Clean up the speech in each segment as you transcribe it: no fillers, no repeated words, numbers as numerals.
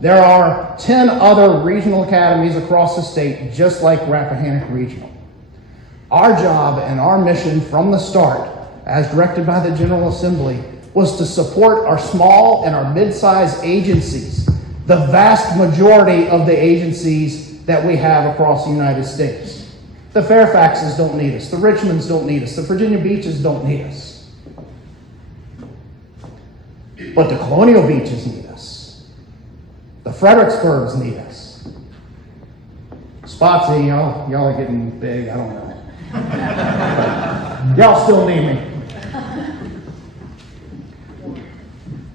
There are 10 other regional academies across the state, just like Rappahannock Regional. Our job and our mission from the start, as directed by the General Assembly, was to support our small and our mid-sized agencies, the vast majority of the agencies that we have across the United States. The Fairfaxes don't need us, the Richmonds don't need us, the Virginia Beaches don't need us. But the Colonial Beaches need us. The Fredericksburgs need us. Spotsy, y'all are getting big, I don't know. Y'all still need me.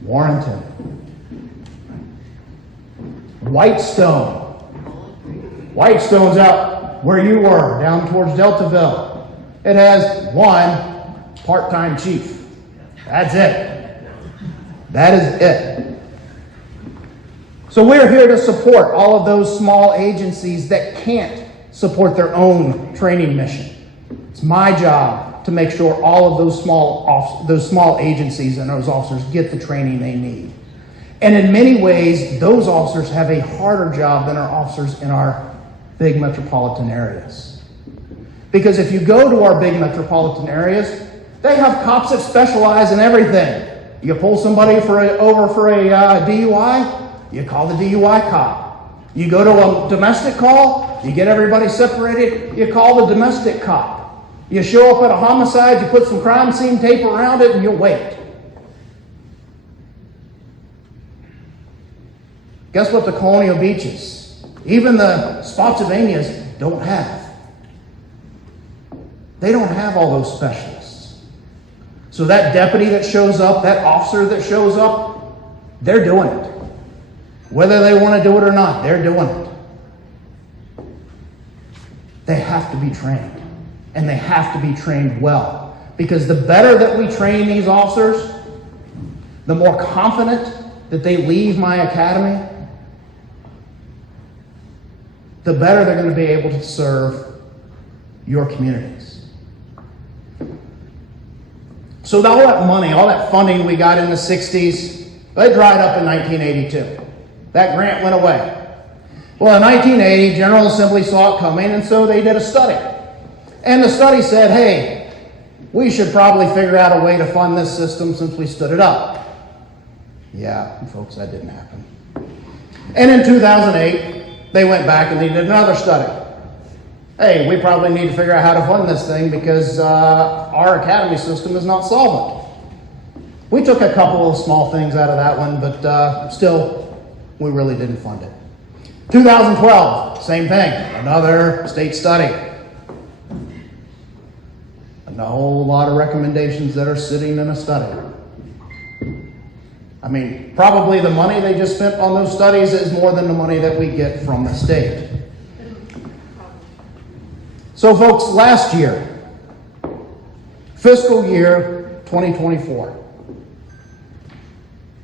Warrenton. Whitestone. Whitestone's out where you were, down towards Deltaville. It has one part-time chief. That's it. That is it. So we're here to support all of those small agencies that can't support their own training mission. It's my job to make sure all of those small agencies and those officers get the training they need. And in many ways, those officers have a harder job than our officers in our big metropolitan areas. Because if you go to our big metropolitan areas, they have cops that specialize in everything. You pull somebody over for a DUI, you call the DUI cop. You go to a domestic call, you get everybody separated, you call the domestic cop. You show up at a homicide, you put some crime scene tape around it, and you wait. Guess what the Colonial Beaches, even the Spotsylvanias, don't have? They don't have all those specialists. So that deputy that shows up, that officer that shows up, they're doing it. Whether they want to do it or not, they're doing it. They have to be trained. And they have to be trained well. Because the better that we train these officers, the more confident that they leave my academy, the better they're going to be able to serve your communities. So all that money, all that funding we got in the 60s, it dried up in 1982. That grant went away. Well, in 1980, General Assembly saw it coming, and so they did a study. And the study said, hey, we should probably figure out a way to fund this system since we stood it up. Yeah, folks, that didn't happen. And in 2008, they went back and they did another study. Hey, we probably need to figure out how to fund this thing because our academy system is not solvent. We took a couple of small things out of that one, but still, we really didn't fund it. 2012, same thing, another state study. And a whole lot of recommendations that are sitting in a study. I mean, probably the money they just spent on those studies is more than the money that we get from the state. So folks, last year, fiscal year 2024,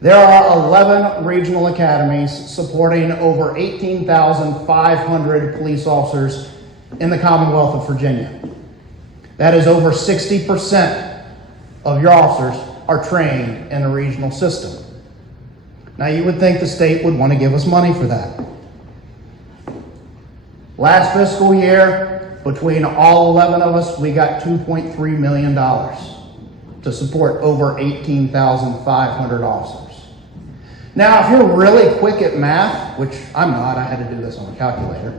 there are 11 regional academies supporting over 18,500 police officers in the Commonwealth of Virginia. That is over 60% of your officers are trained in a regional system. Now you would think the state would want to give us money for that. Last fiscal year, between all 11 of us, we got $2.3 million to support over 18,500 officers. Now, if you're really quick at math, which I'm not, I had to do this on a calculator,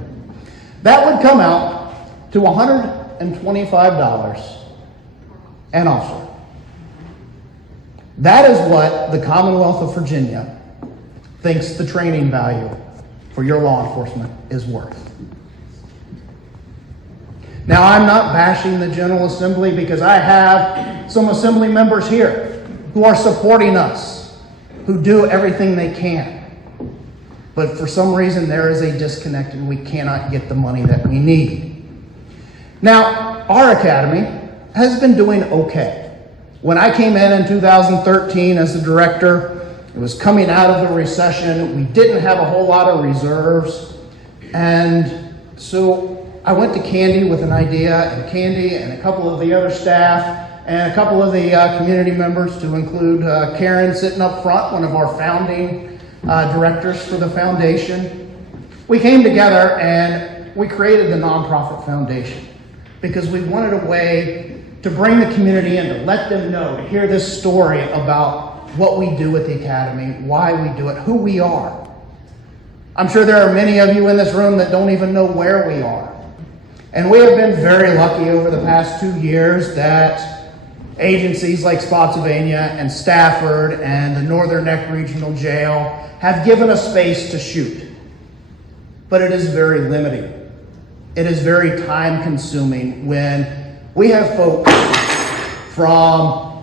that would come out to $125 an officer. That is what the Commonwealth of Virginia thinks the training value for your law enforcement is worth. Now, I'm not bashing the General Assembly because I have some assembly members here who are supporting us, who do everything they can. But for some reason, there is a disconnect and we cannot get the money that we need. Now, our academy has been doing okay. When I came in 2013 as the director, it was coming out of the recession. We didn't have a whole lot of reserves. And so I went to Candy with an idea, and Candy and a couple of the other staff and a couple of the community members, to include Karen sitting up front, one of our founding directors for the foundation, we came together and we created the nonprofit foundation because we wanted a way to bring the community in, to let them know, to hear this story about what we do at the Academy, why we do it, who we are. I'm sure there are many of you in this room that don't even know where we are. And we have been very lucky over the past 2 years that agencies like Spotsylvania and Stafford and the Northern Neck Regional Jail have given us space to shoot. But it is very limiting. It is very time consuming when we have folks from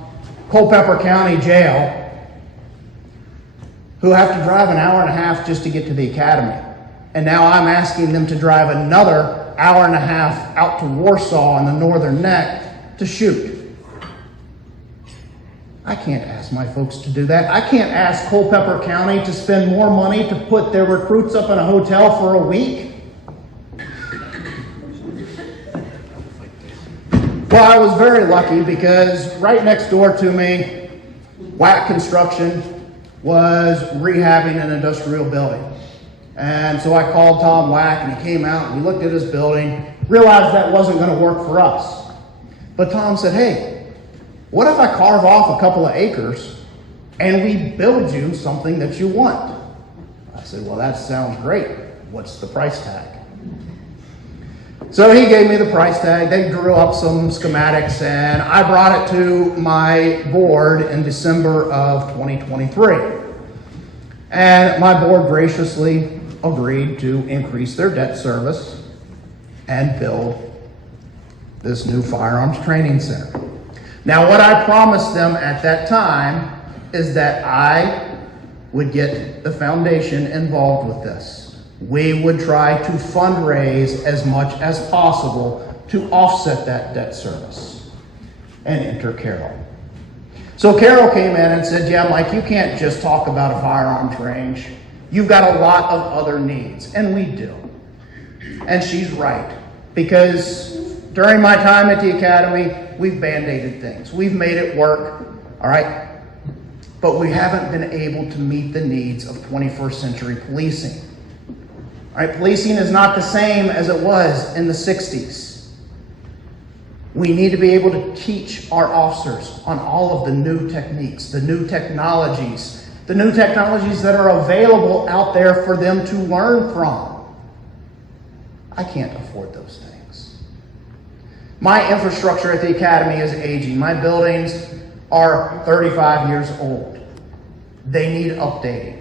Culpeper County Jail who have to drive an hour and a half just to get to the Academy. And now I'm asking them to drive another hour and a half out to Warsaw in the Northern Neck to shoot. I can't ask my folks to do that. I can't ask Culpeper County to spend more money to put their recruits up in a hotel for a week. Well, I was very lucky because right next door to me, WAC Construction was rehabbing an industrial building. And so I called Tom Wack and he came out and we looked at his building, realized that wasn't going to work for us. But Tom said, hey, what if I carve off a couple of acres and we build you something that you want? I said, well, that sounds great. What's the price tag? So he gave me the price tag. They drew up some schematics and I brought it to my board in December of 2023. And my board graciously agreed to increase their debt service and build this new Firearms Training Center. Now, what I promised them at that time is that I would get the foundation involved with this. We would try to fundraise as much as possible to offset that debt service. And enter Carol. So Carol came in and said, yeah, Mike, you can't just talk about a firearms range. You've got a lot of other needs. And we do. And she's right. Because during my time at the Academy, we've band-aided things. We've made it work, all right? But we haven't been able to meet the needs of 21st century policing. All right, policing is not the same as it was in the 60s. We need to be able to teach our officers on all of the new techniques, the new technologies that are available out there for them to learn from. I can't afford those things. My infrastructure at the Academy is aging. My buildings are 35 years old. They need updating.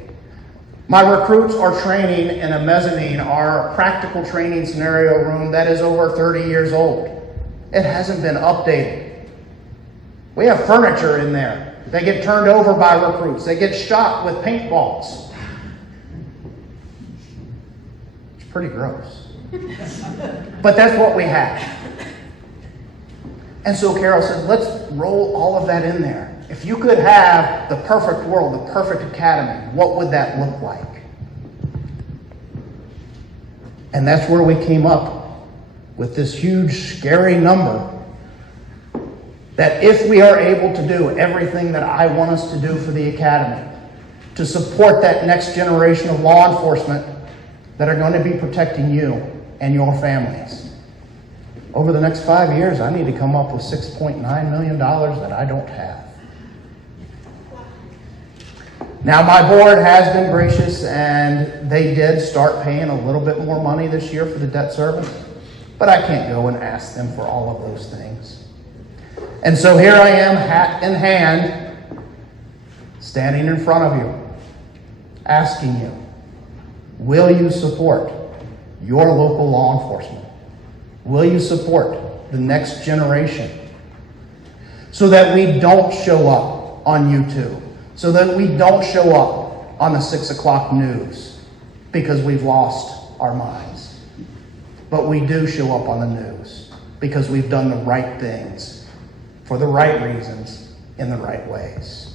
My recruits are training in a mezzanine, our practical training scenario room that is over 30 years old. It hasn't been updated. We have furniture in there. They get turned over by recruits. They get shot with paintballs. It's pretty gross. But that's what we have. And so Carol said, let's roll all of that in there. If you could have the perfect world, the perfect academy, what would that look like? And that's where we came up with this huge, scary number that if we are able to do everything that I want us to do for the academy, to support that next generation of law enforcement that are going to be protecting you and your families, over the next 5 years, I need to come up with $6.9 million that I don't have. Now, my board has been gracious, and they did start paying a little bit more money this year for the debt service, but I can't go and ask them for all of those things. And so here I am, hat in hand, standing in front of you, asking you, will you support your local law enforcement? Will you support the next generation so that we don't show up on YouTube, so that we don't show up on the 6 o'clock news because we've lost our minds? But we do show up on the news because we've done the right things for the right reasons in the right ways.